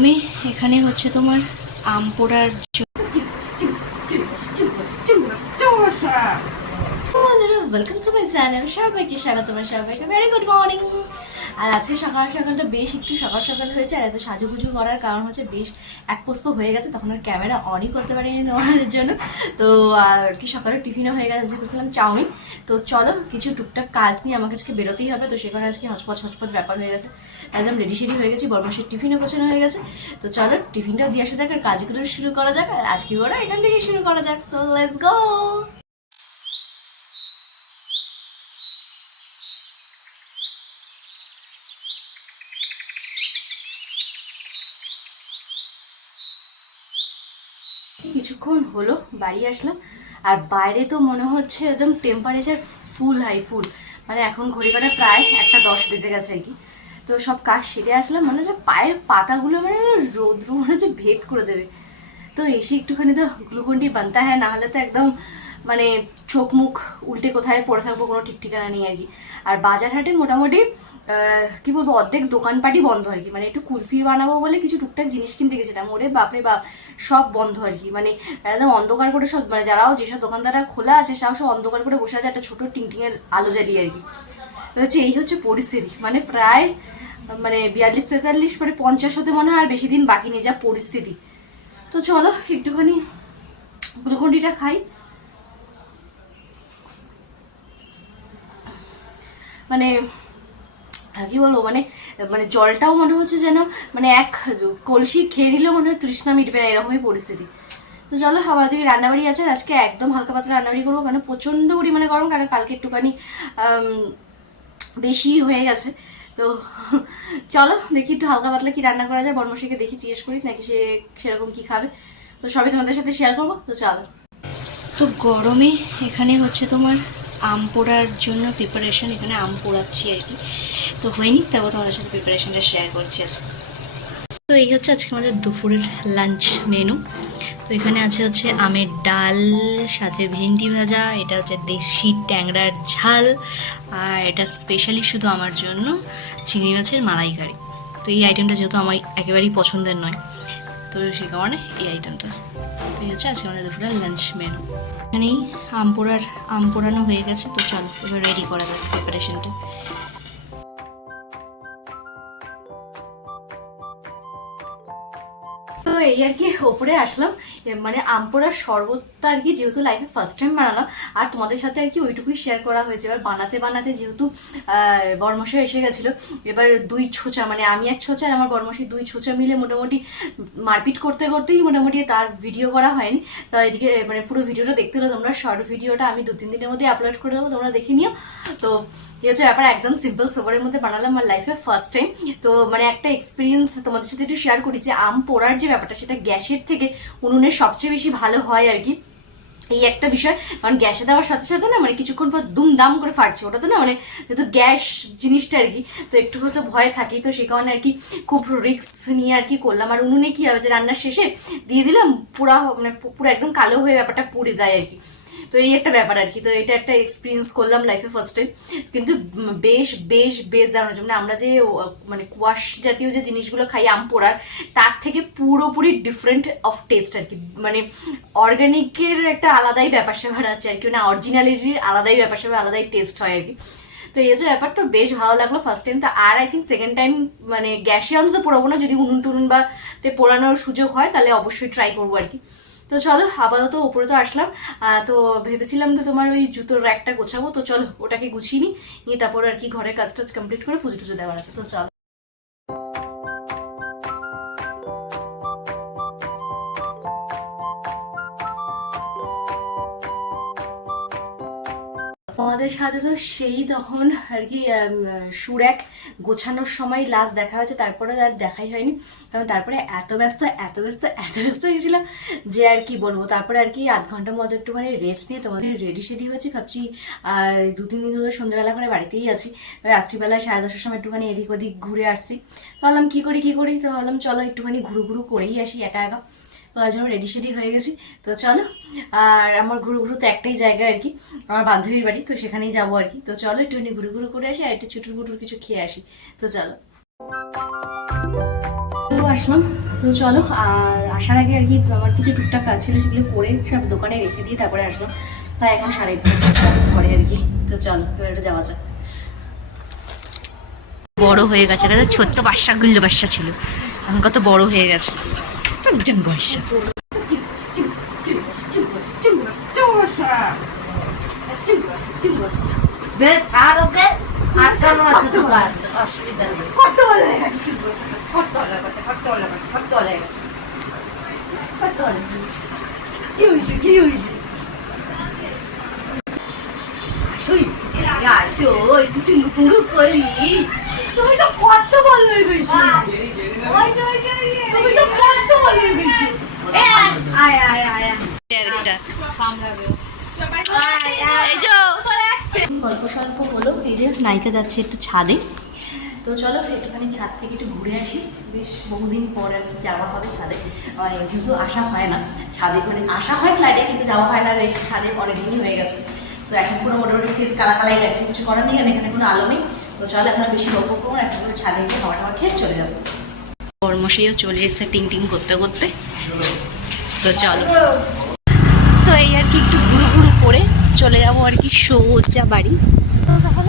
গরমে এখানে হচ্ছে তোমার আম পোড়ার ওয়েলকাম টু মাই চ্যানেল সবাইকে স্বাগত আমার সবাইকে ভেরি গুড মর্নিং আর আজকে সকাল সকালটা বেশ একটু সকাল সকাল হয়েছে, আর এত সাজুগুজু করার কারণ হচ্ছে বেশ এক পোস্ত হয়ে গেছে, তখন আর ক্যামেরা অনই করতে পারিনি নেওয়ার জন্য। তো আর কি সকালে টিফিনও হয়ে গেছে, আজকে করছিলাম চাউমিন। তো চলো, কিছু টুকটাক কাজ নিয়ে আমাকে আজকে বেরোতেই হবে, তো সেখানে আজকে হচপচ হচপচ ব্যাপার হয়ে গেছে। একদম রেডি সেডি হয়ে গেছি, বর্মসের টিফিনও গোছানো হয়ে গেছে। তো চলো টিফিনটা দিয়ে আসা যাক, আর কাজগুলো শুরু করা যাক, আর আজকে ওরা এখান থেকে শুরু করা যাক। সো লেটস গো কিছুক্ষণ হলো, বাড়ি আসলাম। আর বাইরে তো মনে হচ্ছে একদম টেম্পারেচার ফুল হাই ফুল মানে এখন ঘড়ি কাটা প্রায় একটা দশ বেজে গেছে আর কি। তো সব কাজ সেরে আসলাম, মনে হচ্ছে পায়ের পাতাগুলো মানে রৌদ্র মনে হচ্ছে ভেদ করে দেবে। তো এসে একটুখানি তো গ্লুকন্ডি বানতে হয় না হলে তো একদম মানে চোখ মুখ উল্টে কোথায় পড়ে থাকব কোনো ঠিক ঠিকানা নেই আর কি। আর বাজার হাটে মোটামুটি কি বলব, অর্ধেক দোকানপাটই বন্ধ আর কি। মানে একটু কুলফি বানাবো বলে কিছু টুকটাক জিনিস কিনতে গেছিলাম। ওরে বাপরে বাপ, সব বন্ধ আর কি। মানে একদম অন্ধকার করে সব মানে যারাও যেসব দোকানদাররা খোলা আছে, সব সব অন্ধকার করে বসে আছে একটা ছোটো টিংটিংয়ের আলো জ্বালিয়ে আর কি। হচ্ছে, এই হচ্ছে পরিস্থিতি। মানে প্রায় মানে বিয়াল্লিশ তেতাল্লিশ মানে পঞ্চাশ হতে মনে হয়, আর বেশি দিন বাকি নেই যা পরিস্থিতি। তো চলো, একটুখানি গ্লুকন্ডিটা খাই। মানে কি বলব মানে মানে জলটাও মনে হচ্ছে যেন মানে এক কলসি খেয়ে দিলেও মনে হয় তৃষ্ণা মিটবে না, এরকমই পরিস্থিতি। তো চলো আমার দিকে রান্নাবাড়ি আছে আজকে একদম হালকা পাতলা রান্নাবাড়ি করব, কারণ প্রচণ্ড পরিমাণে গরম, কারণ কালকে একটুখানি বেশি হয়ে গেছে। তো চলো, দেখি একটু হালকা পাতলা কি রান্না করা যায় বর্মশীকে দেখি জিজ্ঞেস করি, নাকি সে সেরকম কি খাবে। তো সবই তোমাদের সাথে শেয়ার করব, তো চলো। তো গরমে এখানে হচ্ছে তোমার আম পোড়ার জন্য প্রিপারেশন এখানে আম পোড়াচ্ছি আর কি। তো হয়নি তারপর তোমাদের সাথে প্রিপারেশনটা শেয়ার করছি আজকে। তো এই হচ্ছে আজকে আমাদের দুপুরের লাঞ্চ মেনু তো এখানে আছে হচ্ছে আমের ডাল, সাথে ভেন্ডি ভাজা, এটা হচ্ছে দেশি ট্যাংরার ঝাল, আর এটা স্পেশালি শুধু আমার জন্য চিংড়ি মাছের মালাইকারি। তো এই আইটেমটা যেহেতু আমার একেবারেই পছন্দের নয়, তো সেই কারণে এই আইটেমটা তো এই হচ্ছে আজকে আমাদের দুপুরের লাঞ্চ মেনু এখানেই আম পোড়ার, আম পোড়ানো হয়ে গেছে, তো চলো এবার রেডি করা যাক প্রিপারেশনটা এই আর কি ওপরে আসলাম মানে আমপোড়ার শরবতটা আর কি, যেহেতু লাইফে ফার্স্ট টাইম বানালাম, আর তোমাদের সাথে আর কি ওইটুকুই শেয়ার করা হয়েছে। এবার বানাতে বানাতে যেহেতু বর্মশাই এসে গেছিল, এবার দুই ছোচা মানে আমি এক ছোচা আর আমার বর্মশাই দুই ছোচা মিলে মোটামুটি মারপিট করতে করতেই মোটামুটি তার ভিডিও করা হয়নি। তো এদিকে মানে পুরো ভিডিওটা দেখতে হলে তোমরা শর্ট ভিডিওটা আমি দু তিন দিনের মধ্যে আপলোড করে দেবো, তোমরা দেখে নিও। তো এই হচ্ছে ব্যাপার, একদম সিম্পল সোভারের মধ্যে বানালাম আমার লাইফে ফার্স্ট টাইম তো মানে একটা এক্সপিরিয়েন্স তোমাদের সাথে একটু শেয়ার করি যে আম পোড়ার যে ব্যাপারটা, সেটা গ্যাসের থেকে উনুনের সবচেয়ে বেশি ভালো হয় আর কি। এই একটা বিষয়, কারণ গ্যাসে দেওয়ার সাথে সাথে না মানে কিছুক্ষণ পর দুম দাম করে ফাটছে ওটা তো না মানে যেহেতু গ্যাস জিনিসটা আর কি, তো একটু তো ভয় থাকি তো সেই কারণে আর কি খুব রিক্স নিয়ে আর কি করলাম। আর উনুনে কি হবে যে রান্নার শেষে দিয়ে দিলাম, পুরা মানে পুরো একদম কালো হয়ে ব্যাপারটা পুড়ে যায় আর কি। তো এই একটা ব্যাপার আর কি। তো এটা একটা এক্সপিরিয়েন্স করলাম লাইফে ফার্স্ট কিন্তু বেশ বেশ বেশ দারুণ হয়েছে। মানে আমরা যে মানে কোয়াশ জাতীয় যে জিনিসগুলো খাই, আম পোড়ার, তার থেকে পুরোপুরি ডিফারেন্ট অফ টেস্ট আর কি। মানে অর্গানিকের একটা আলাদাই ব্যাপার স্যাপার আছে আর কি। মানে অরিজিনালিটির আলাদাই ব্যাপার স্যাপার, আলাদাই টেস্ট হয় আর কি। তো এই যে ব্যাপার। তো বেশ ভালো লাগল ফার্স্ট টাইম তো আর আই থিঙ্ক সেকেন্ড টাইম মানে গ্যাসে অন্তত পোড়াবো না। যদি উনুন টুনুন বা তে পোড়ানোর সুযোগ হয়, তাহলে অবশ্যই ট্রাই করব আর কি। তো চলো, আপাতত উপরে তো আসলাম। তো ভেবেছিলাম যে তোমার ওই জুতোর র্যাকটা গোছাবো, তো চলো ওটাকে গুছিয়ে নিই, নিয়ে তারপর আর কি ঘরের কাজ টাজ কমপ্লিট করে পুজো টুজো দেওয়ার আছে। তো চলো। আমাদের সাথে তো সেই তখন আর কি সুর এক গোছানোর সময় লাস্ট দেখা হয়েছে, তারপরে আর দেখাই হয়নি। কারণ তারপরে এত ব্যস্ত এত ব্যস্ত এত ব্যস্ত হয়েছিলাম যে আর কি বলব। তারপরে আর কি আধ ঘণ্টার মতো একটুখানি রেস্ট নিয়ে তোমাদের রেডি সেডি হয়েছি। ভাবছি দু, তিন দিন ধরে সন্ধ্যাবেলা করে বাড়িতেই আছি। রাত্রিবেলায় সাড়ে দশটার সময় একটুখানি এদিক ওদিক ঘুরে আসছি। ভাবলাম, কি করি কি করি? তো ভাবলাম, চলো একটুখানি ঘুরু ঘুরু করেই আসি একা একা। তার জন্য রেডি সেডি হয়ে গেছি। তো চলো, আর আমার ঘুরু ঘুরু তো একটাই জায়গা আর কি, আমার বান্ধবীর বাড়ি, তো সেখানেই যাব আর কি। তো চলো একটুখানি ঘুরু ঘুরু করে আসি আর একটু চুটুর বুটুর কিছু খেয়ে আসি। তো চলো। আসলাম। তো চলো, আর আসার আগে আর কি আমার কিছু টুকটাক কাজ ছিল সেগুলো করে সব দোকানে রেখে দিয়ে তারপরে আসলাম। তাই এখন সাড়ে ঘরে আর কি। তো চলো, এবার একটু যাওয়া যাক। বড় হয়ে গেছে ছোট্ট বাচ্চা গুল্লো বাচ্চা ছিল। এখন কত বড় হয়ে গেছে। বে ছাড় ওকে? আটকানো আছে তো কাজ? অসুবিধা নেই। কত বড় হয়ে গেছে? কত বড় গেছে? কত বড় গেছে? কত বড় গেছে? কত বড় কি হয়েছে? কি হয়েছে? আসো আসো একটু চুঙ্গু পুঙ্গু করি তুমি তো কত বড় হয়ে গেছো তুমি তো কত বড় হয়ে গেছো আয় আয় আয় গল্প স্বল্প হলো এই যে নায়িকা যাচ্ছে একটু ছাদে। তো চলো একটুখানি ছাদ থেকে একটু ঘুরে আসি। বেশ বহুদিন পর আর যাওয়া হবে ছাদে। যেহেতু আসা হয় না ছাদে মানে আসা হয় ফ্লাইটে কিন্তু যাওয়া হয় না বেশ ছাদে অনেকদিনই হয়ে গেছে। তো এখন পুরো মোটামুটি ফেস কালা কালাই লাগছে কিছু করার নেই কারণ এখানে কোনো আলো নেই। তো চলো এখন বেশি লক্ষ্য করব এখন ছাদে গিয়ে খাওয়া টাওয়া খেয়ে চলে যাব। কর্মশীও চলে এসে টিং টিং করতে করতে। তো চলো। তো এই আর কি একটু ঘুরু ঘুরু করে চলে যাব আর কি সোজা বাড়ি। তো তাহলে